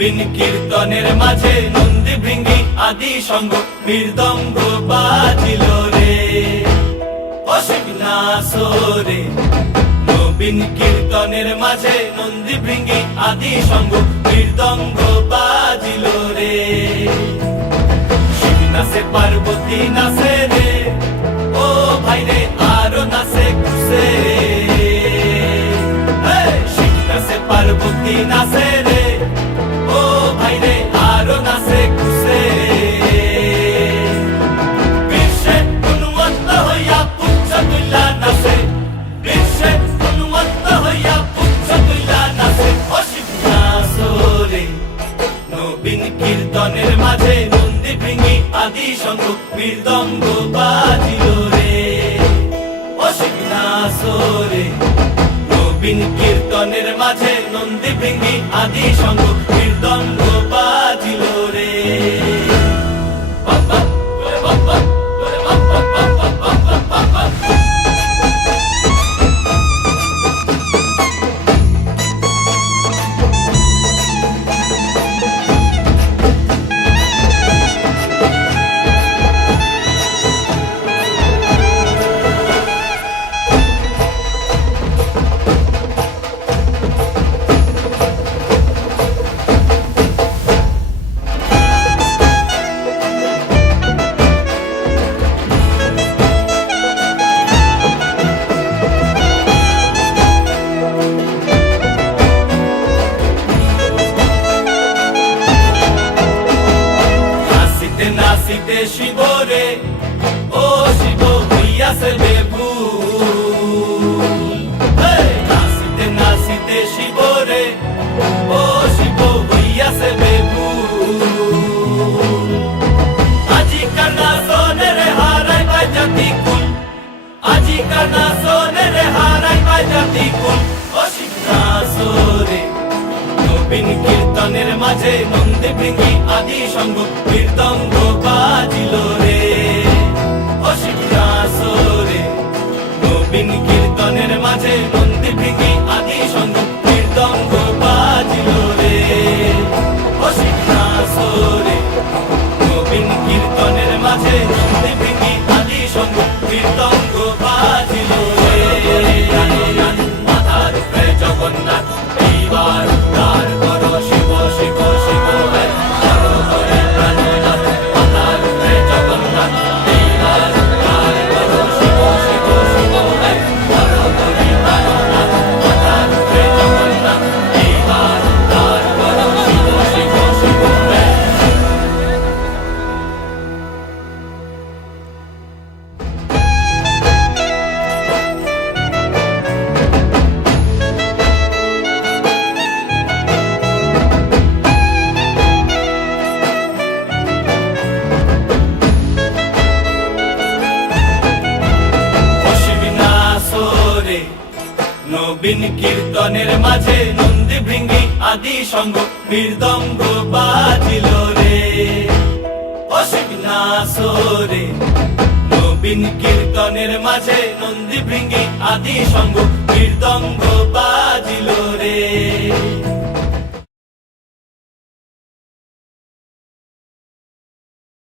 নবীন কীর্তনের মাঝে নন্দী ভৃঙ্গি আদি সঙ্গ মৃদঙ্গ বাজিল রে অসিক নাসরে। নবীন কীর্তনের মাঝে নন্দী ভৃঙ্গি আদি সঙ্গ মৃদঙ্গ বাজিল রে। শিব নাচে পার্বতী নাচে রে, ও ভাই রে আরো নাচে খুশে। শিব নাচে পার্বতী নাচে রে, ও ভাই রে আরো নাচে খুশে। বিশ্বে উন্মত্ত হইয়া পুচ্ছ তুল্লা নাচে, বিশ্বে উন্মত্ত হইয়া পুচ্ছ তুল্লা নাচে অসিক নাচরে। নবীন কীর্তনের মাঝে নন্দী ভৃঙ্গি আদি সঙ্গ মৃদঙ্গ বাজিল রে অসিক নাচরে। নবীন কীর্তনের মাঝে নন্দী ভৃঙ্গি আদি সঙ্গ মৃদঙ্গ বাজিল রে। নাচিতে শিব রে, ও শিব হইয়াছে বেভুল। নাচিতে নাচিতে শিব রে, ও শিব হইয়াছে বেভুল। আজিকার নাচনে রে হারাই পাই জাতি কুল, আজিকার নাচনে রে হারাই পাই জাতি কুল অসিক নাচরে। নবীন কীর্তনের মাঝে নন্দী ভৃঙ্গি আদি সঙ্গ মৃদঙ্গ বাজিল রে অসিক নাচরে। নবীন কীর্তনের মাঝে নন্দী ভৃঙ্গি আদি সঙ্গ মৃদঙ্গ বাজিল রে অসিক নাচরে। নবীন কীর্তনের মাঝে নন্দী ভৃঙ্গি আদি সঙ্গ মৃদঙ্গ বাজিল রে। মাথার উপরে জগন্নাথ এইবার উদ্ধার করো শিব শিব শিব হে করো করে প্রাণনাথ। মাথার উপরে জগন্নাথ এইবার উদ্ধার করো শিব শিব শিব হে করো করে প্রাণনাথ। মাথার উপরে জগন্নাথ এইবার উদ্ধার করো শিব শিব শিব হে। নবীন কীর্তনের মাঝে নন্দী ভৃঙ্গি আদি সঙ্গ মৃদঙ্গ বাজিল রে অসিক নাচরে। নবীন কীর্তনের মাঝে নন্দী ভৃঙ্গি আদি সঙ্গ মৃদঙ্গ বাজিল রে।